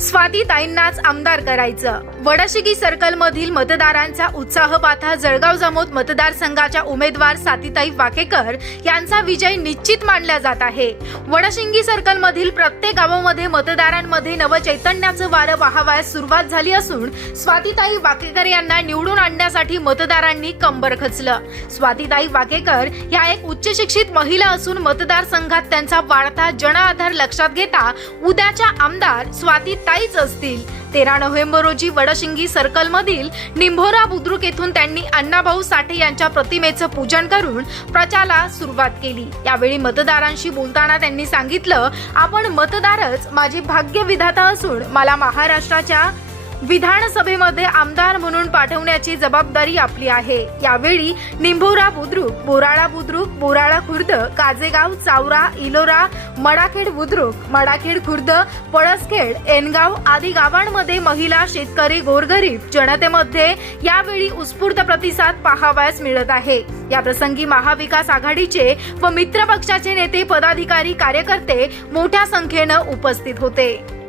स्वातीताईंनाच आमदार करायचं. वडाशिगी सर्कल मधील मतदारांचा उत्साह पाहता जळगाव जमोत मतदारसंघाच्या उमेदवार सातीताई वाकेकर यांचा विजय निश्चित मानला जात आहे. वडशिंगी सर्कल मधील प्रत्येक गावामध्ये मतदारांमध्ये नवचैतन्याचं वारं वाहावयास सुरुवात झाली असून स्वातीताई वाकेकर यांना निवडून आणण्यासाठी मतदारांनी कंबर खचलं. स्वातीताई वाकेकर या एक उच्च शिक्षित महिला असून मतदारसंघात त्यांचा वाढता जन आधार लक्षात घेता उद्याच्या आमदार स्वाती काहीच असतील. तेरा नोव्हेंबर रोजी वडशिंगी सर्कल मधील निंभोरा बुद्रुक येथून त्यांनी अण्णाभाऊ साठे यांच्या प्रतिमेचं पूजन करून प्रचाराला सुरुवात केली. यावेळी मतदारांशी बोलताना त्यांनी सांगितलं आपण मतदारच माझी भाग्य विधाता असून मला महाराष्ट्राच्या विधानसभेमध्ये आमदार म्हणून पाठवण्याची जबाबदारी आपली आहे. यावेळी निंभोरा बुद्रुक बोराळा बुद्रुक बोराळा खुर्द काजेगाव चावरा इलोरा मडाखेड बुद्रुक मडाखेड खुर्द पळसखेड एनगाव आदी गावांमध्ये महिला शेतकरी गोरगरीब जनतेमध्ये यावेळी उत्स्फूर्त प्रतिसाद पाहावयास मिळत आहे. या प्रसंगी महाविकास आघाडीचे व मित्र पक्षाचे नेते पदाधिकारी कार्यकर्ते मोठ्या संख्येनं उपस्थित होते.